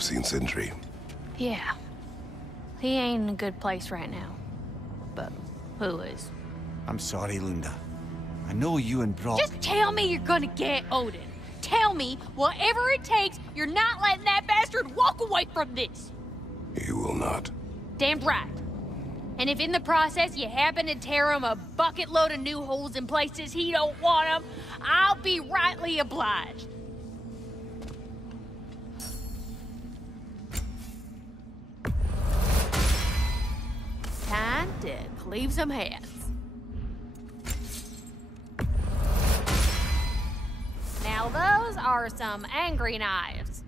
have seen Sindri. Yeah. He ain't in a good place right now. But who is? I'm sorry, Lunda. I know you and Brock... Just tell me you're gonna get Odin. Tell me, whatever it takes, you're not letting that bastard walk away from this. He will not. Damn right. And if in the process you happen to tear him a bucket load of new holes in places he don't want them, I'll be rightly obliged. Time to cleave some heads. Now those are some angry knives.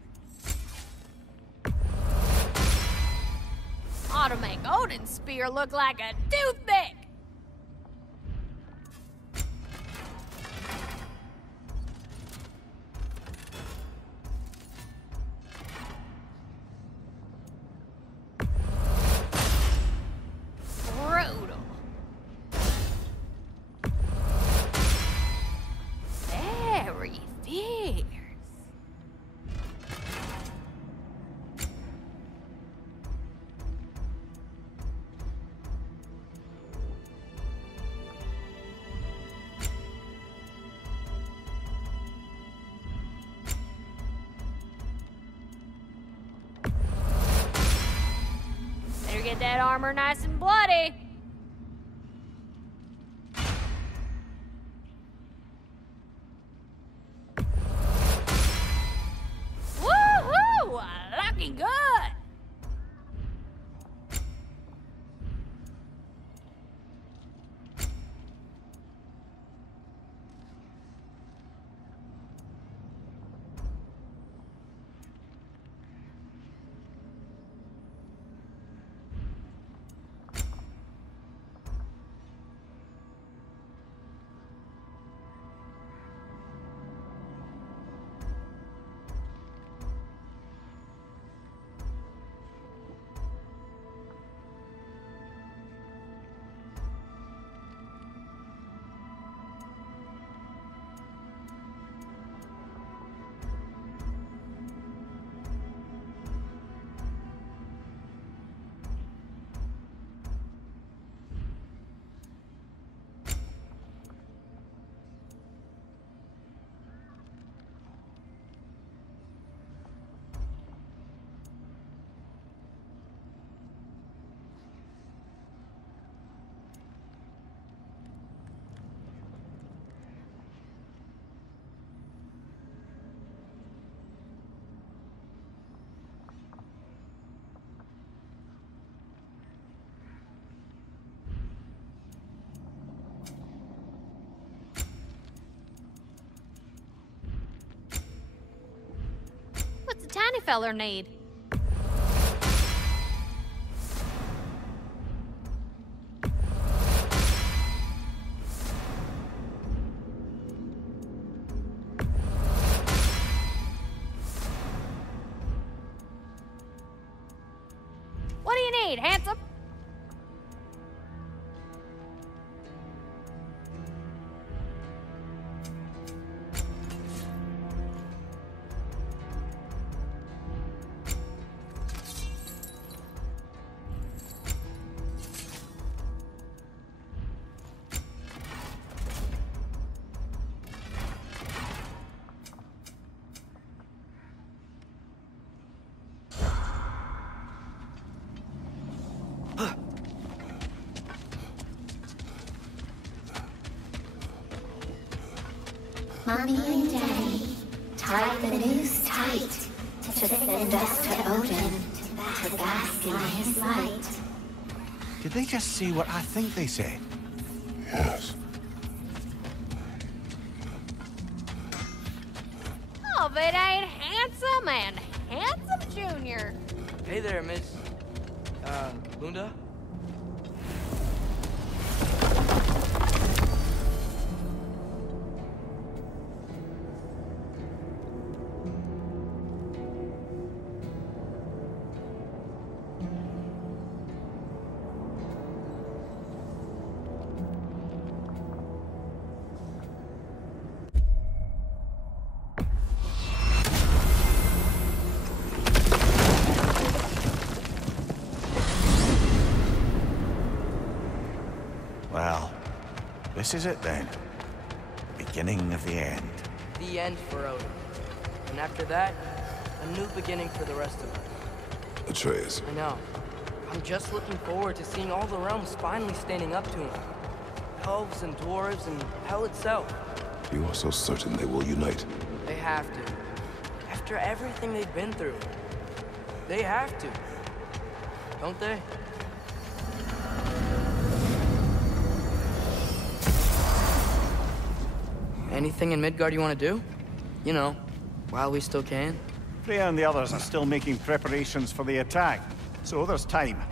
Ought to make Odin's spear look like a toothpick. Brutal. Very fierce. Better get that armor nice and bloody. Woohoo! Looking good. What's the tiny feller need? What do you need, handsome? Mommy and Daddy tied the noose tight to send us to Odin to bask in his light. Did they just say what I think they said? Yes. Oh, if it ain't Handsome and Handsome Jr. Hey there, Miss... Lunda? This is it then. Beginning of the end. The end for Odin. And after that, a new beginning for the rest of us. Atreus, I know. I'm just looking forward to seeing all the realms finally standing up to him. Elves and dwarves and hell itself. you are so certain they will unite. They have to. After everything they've been through. They have to. Don't they? Anything in Midgard you want to do? You know, while we still can. Freya and the others are still making preparations for the attack, so there's time.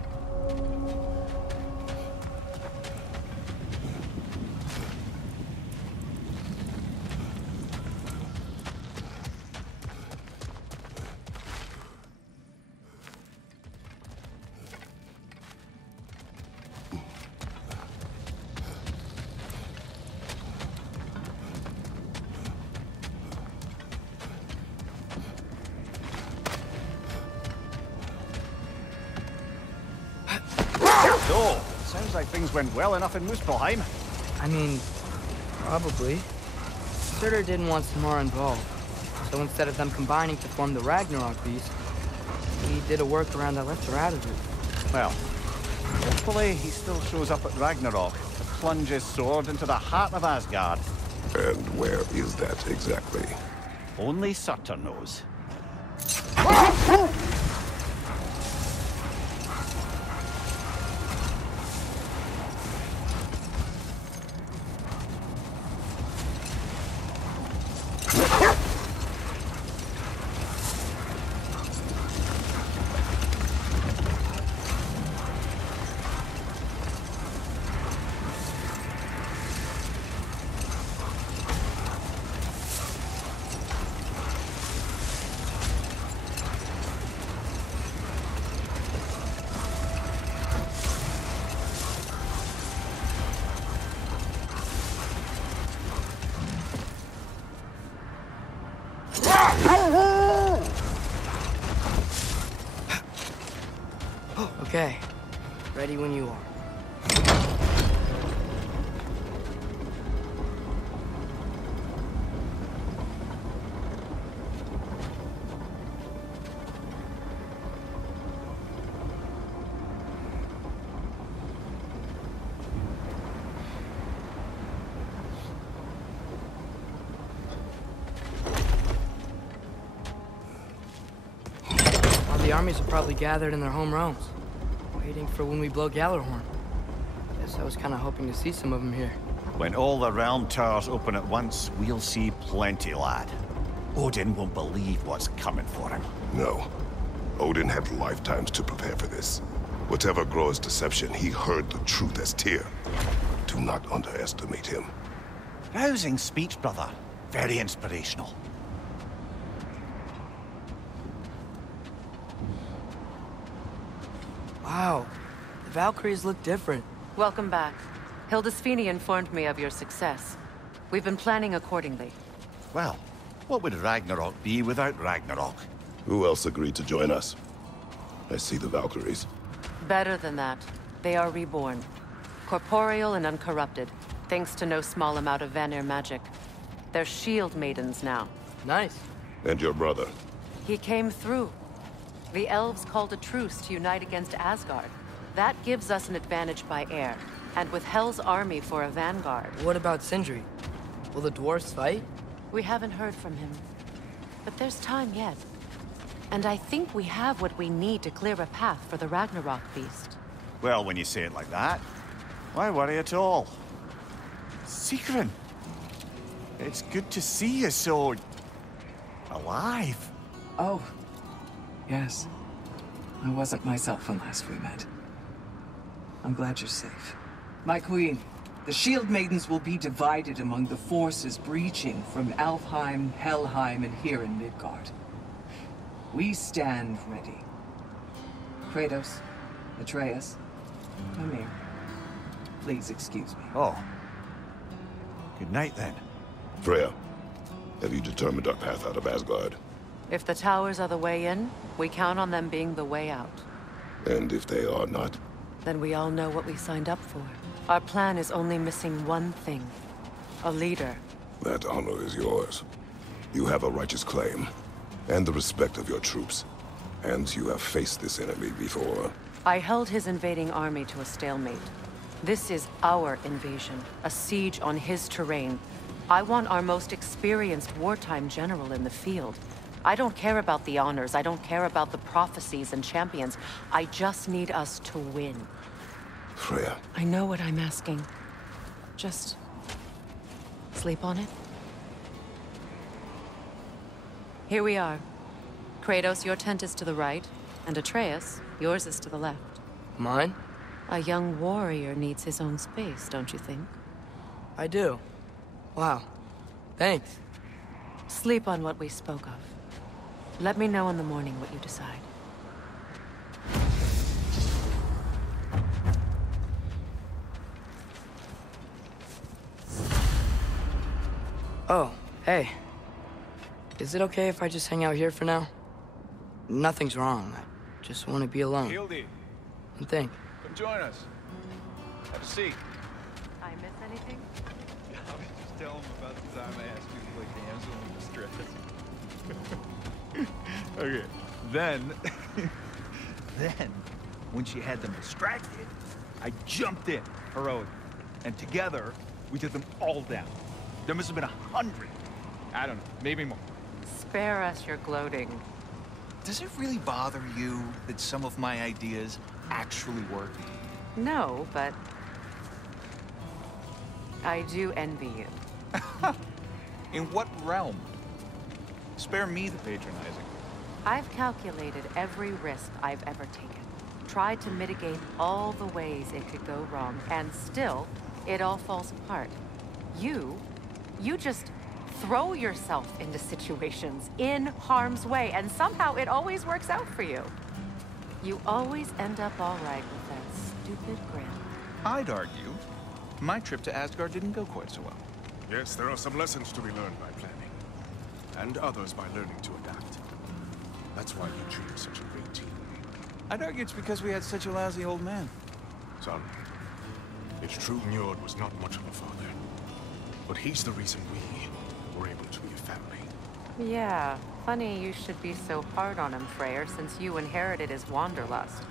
So, sounds like things went well enough in Muspelheim. I mean, probably. Surtur didn't want Samara involved. So instead of them combining to form the Ragnarok beast, he did a workaround that left her out of it. Well, hopefully he still shows up at Ragnarok to plunge his sword into the heart of Asgard. And where is that exactly? Only Surtur knows. Okay. Ready when you are. All the armies are probably gathered in their home realms. Waiting for when we blow Gjallarhorn. Guess I was kind of hoping to see some of them here. When all the realm towers open at once, we'll see plenty, lad. Odin won't believe what's coming for him. No. Odin had lifetimes to prepare for this. Whatever Groa's deception, he heard the truth as Tyr. Do not underestimate him. Rousing speech, brother. Very inspirational. Wow. The Valkyries look different. Welcome back. Hildisvini informed me of your success. We've been planning accordingly. Well, what would Ragnarok be without Ragnarok? Who else agreed to join us? I see the Valkyries. Better than that. They are reborn. Corporeal and uncorrupted, thanks to no small amount of Vanir magic. They're shield maidens now. Nice. And your brother. He came through. The elves called a truce to unite against Asgard. That gives us an advantage by air, and with Hell's army for a vanguard. What about Sindri? Will the dwarves fight? We haven't heard from him. But there's time yet. And I think we have what we need to clear a path for the Ragnarok beast. Well, when you say it like that, why worry at all? Sigrun! It's good to see you so... alive. Oh, yes. I wasn't myself when last we met. I'm glad you're safe. My queen, the Shield Maidens will be divided among the forces breaching from Alfheim, Helheim, and here in Midgard. We stand ready. Kratos, Atreus, come here. Please excuse me. Oh. Good night, then. Freya, have you determined our path out of Asgard? If the towers are the way in, we count on them being the way out. And if they are not? Then we all know what we signed up for. Our plan is only missing one thing. A leader. That honor is yours. You have a righteous claim, and the respect of your troops. And you have faced this enemy before. I held his invading army to a stalemate. This is our invasion, a siege on his terrain. I want our most experienced wartime general in the field. I don't care about the honors, I don't care about the prophecies and champions. I just need us to win. Freya. I know what I'm asking. Just... sleep on it? Here we are. Kratos, your tent is to the right, and Atreus, yours is to the left. Mine? A young warrior needs his own space, don't you think? I do. Wow. Thanks. Sleep on what we spoke of. Let me know in the morning what you decide. Oh, hey. Is it okay if I just hang out here for now? Nothing's wrong. I just want to be alone. Hildy, And think. come join us. Have a seat. I miss anything? I was just telling him about the time I asked you to play damsel in distress. Okay, then, when she had them distracted, I jumped in, heroic, and together, we took them all down. There must have been 100. I don't know, maybe more. Spare us your gloating. Does it really bother you that some of my ideas actually work? No, but... I do envy you. In what realm? Spare me the patronizing. I've calculated every risk I've ever taken. Tried to mitigate all the ways it could go wrong, and still, it all falls apart. You just throw yourself into situations in harm's way, and somehow it always works out for you. You always end up all right with that stupid grin. I'd argue my trip to Asgard didn't go quite so well. Yes, there are some lessons to be learned by planning, and others by learning to adapt. That's why you treated such a great team. I'd argue it's because we had such a lousy old man. Son, it's true Njord was not much of a father, but he's the reason we were able to be a family. Yeah, funny you should be so hard on him, Freyr, since you inherited his wanderlust.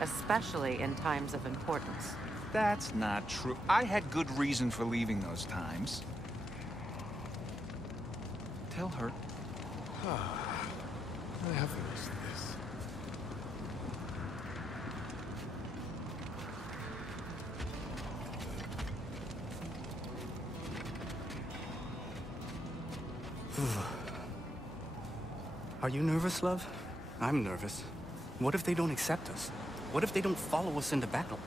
Especially in times of importance. That's not true. I had good reason for leaving those times. Tell her. I have missed this. Are you nervous, love? I'm nervous. What if they don't accept us? What if they don't follow us into battle?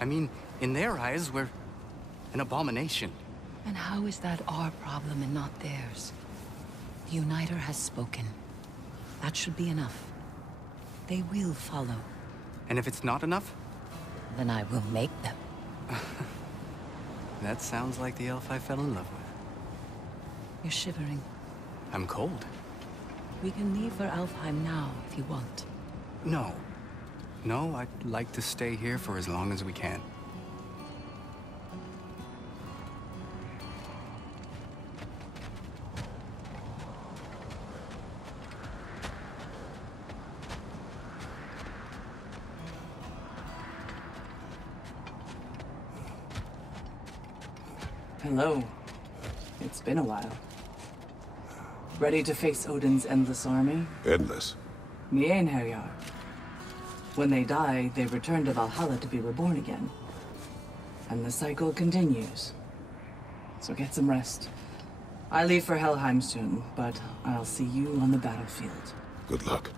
I mean, in their eyes, we're an abomination. And how is that our problem and not theirs? The Uniter has spoken. That should be enough. They will follow. And if it's not enough? Then I will make them. That sounds like the elf I fell in love with. You're shivering. I'm cold. We can leave for Alfheim now, if you want. No. No, I'd like to stay here for as long as we can. Hello. It's been a while. Ready to face Odin's endless army? Endless. Mien Herjar. When they die, they return to Valhalla to be reborn again. And the cycle continues. So get some rest. I leave for Helheim soon, but I'll see you on the battlefield. Good luck.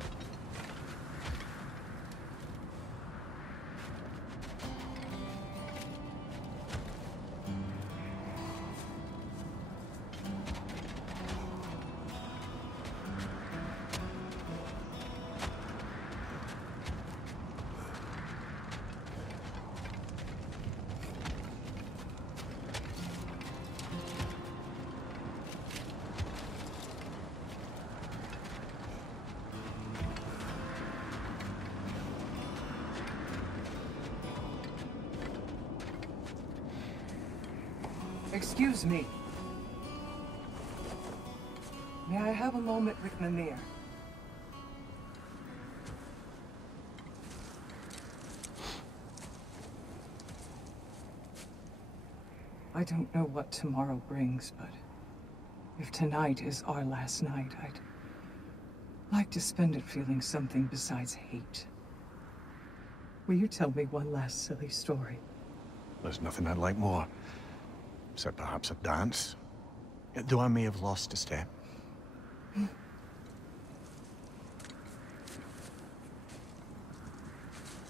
Excuse me. May I have a moment with Mimir? I don't know what tomorrow brings, but if tonight is our last night, I'd like to spend it feeling something besides hate. Will you tell me one last silly story? There's nothing I'd like more. Except perhaps a dance. Though I may have lost a step.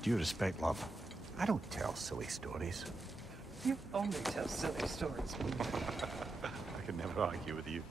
Due respect, love, I don't tell silly stories. You only tell silly stories. I can never argue with you.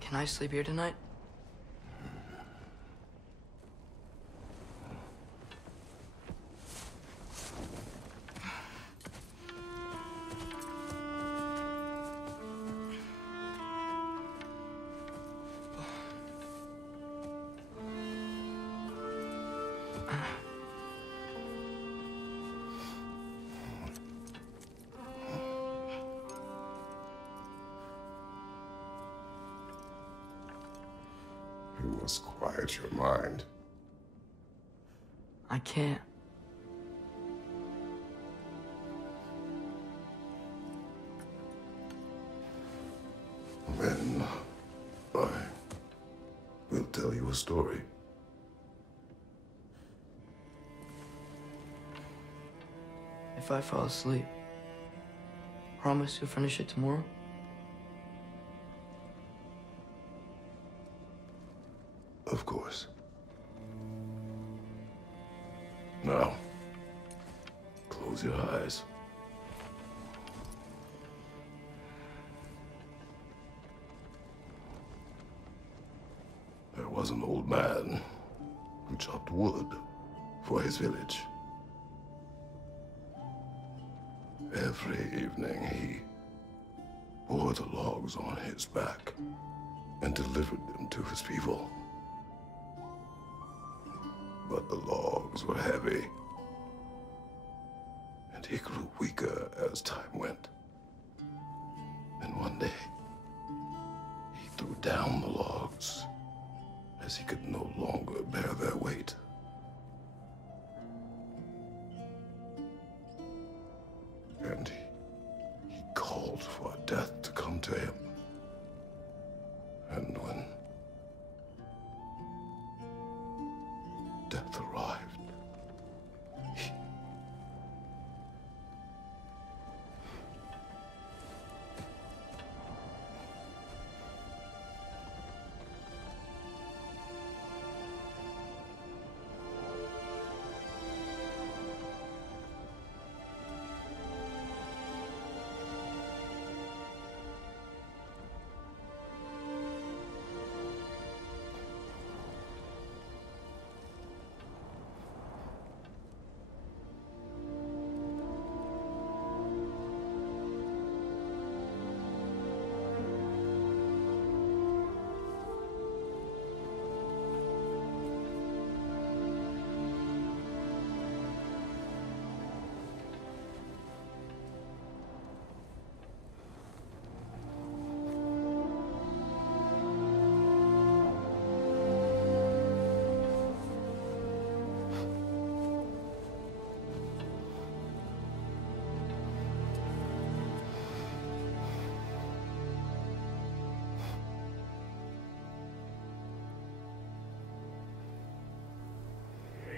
Can I sleep here tonight? You must quiet your mind. I can't. Then I will tell you a story. If I fall asleep, promise you'll finish it tomorrow? Of course. Now, close your eyes. There was an old man who chopped wood for his village. Every evening he bore the logs on his back and delivered them to his people. But the logs were heavy, and he grew weaker as time went. And one day, he threw down the logs as he could no longer bear their weight. And he called for death to come to him. And when death arrived,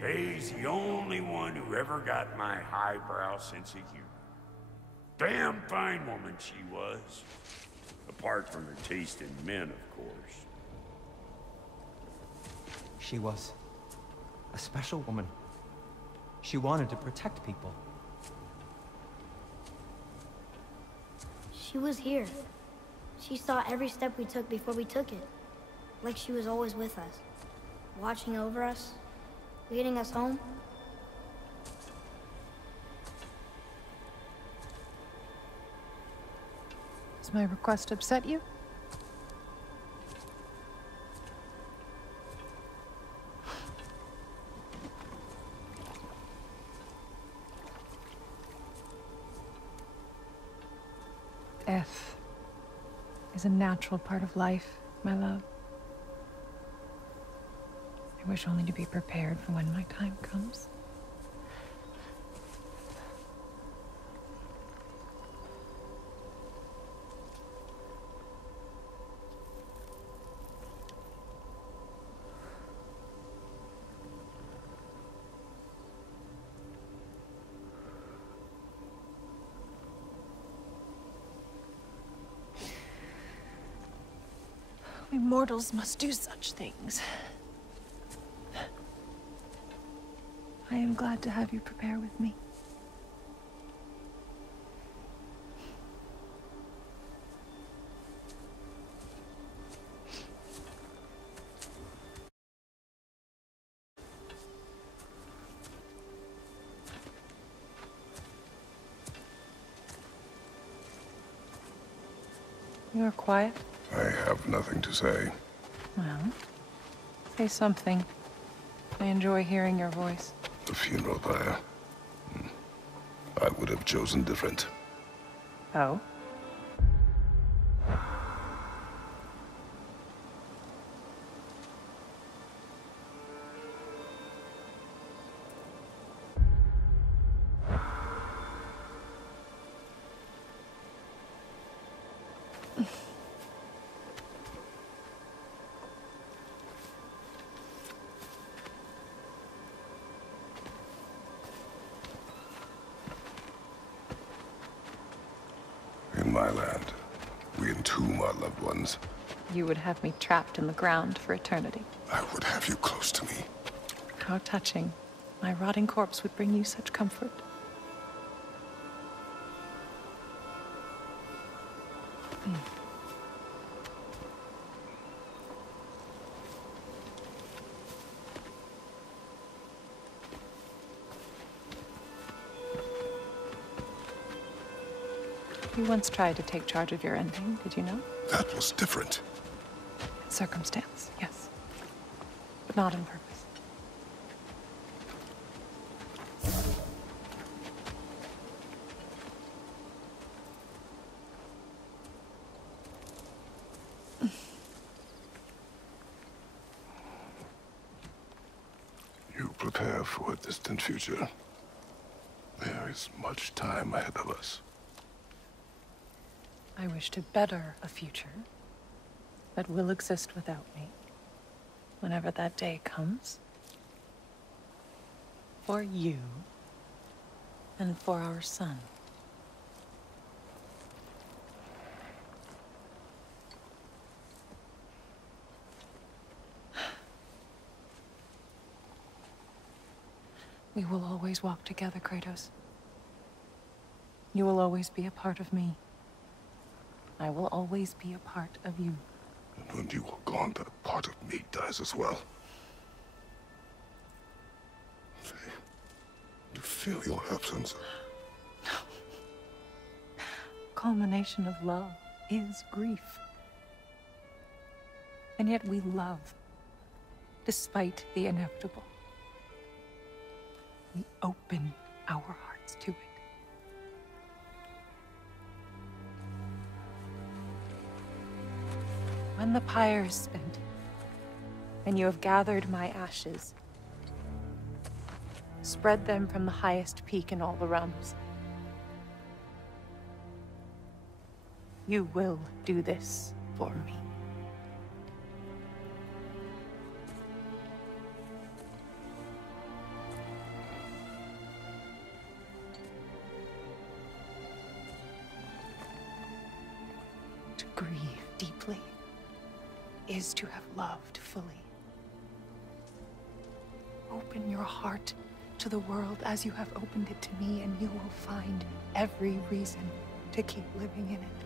Faye's the only one who ever got my highbrow sense of humor. Damn fine woman she was. Apart from her taste in men, of course. She was a special woman. She wanted to protect people. She was here. She saw every step we took before we took it. Like she was always with us. Watching over us. Leading us home. Does my request upset you? Death is a natural part of life, my love. I wish only to be prepared for when my time comes. We mortals must do such things. I am glad to have you prepare with me. You are quiet? I have nothing to say. Well, say something. I enjoy hearing your voice. The funeral pyre. I would have chosen different. Oh? In my land, we entomb our loved ones. You would have me trapped in the ground for eternity. I would have you close to me. How touching. My rotting corpse would bring you such comfort. You once tried to take charge of your ending, did you know? That was different. Circumstance, yes. But not on purpose. You prepare for a distant future. There is much time ahead of us. I wish to better a future that will exist without me, whenever that day comes. For you, and for our son. We will always walk together, Kratos. You will always be a part of me. I will always be a part of you. And when you are gone, that part of me dies as well. You feel your absence. Culmination of love is grief. And yet we love, despite the inevitable. We open our hearts to it. When the pyre is spent, and you have gathered my ashes, spread them from the highest peak in all the realms. You will do this for me. deeply is to have loved fully. Open your heart to the world as you have opened it to me, and you will find every reason to keep living in it.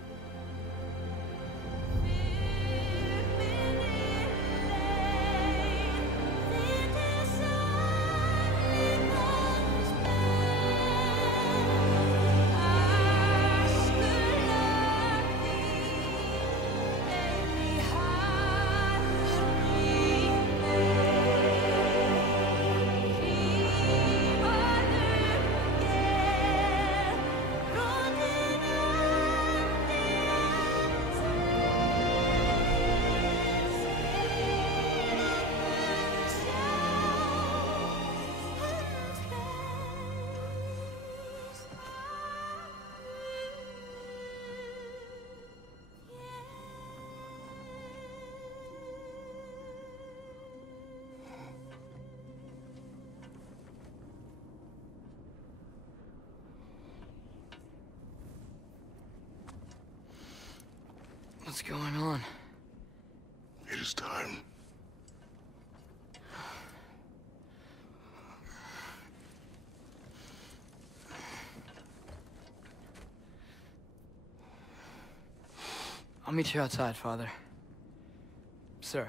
What's going on? It is time. I'll meet you outside, Father. Sir.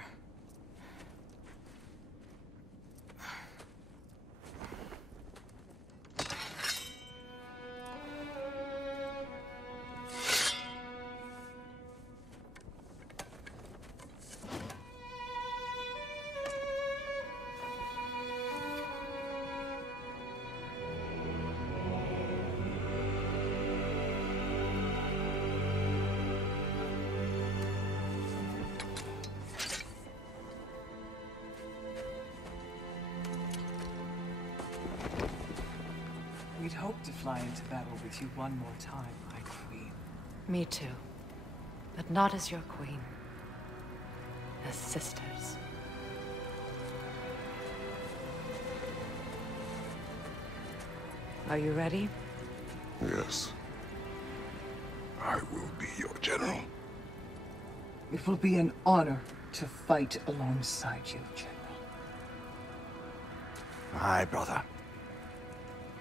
We'd hoped to fly into battle with you one more time, my queen. Me too. But not as your queen. As sisters. Are you ready? Yes. I will be your general. It will be an honor to fight alongside you, General. Aye, brother.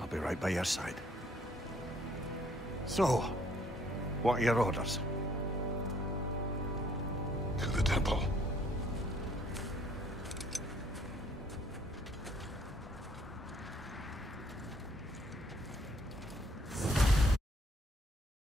I'll be right by your side. So, what are your orders?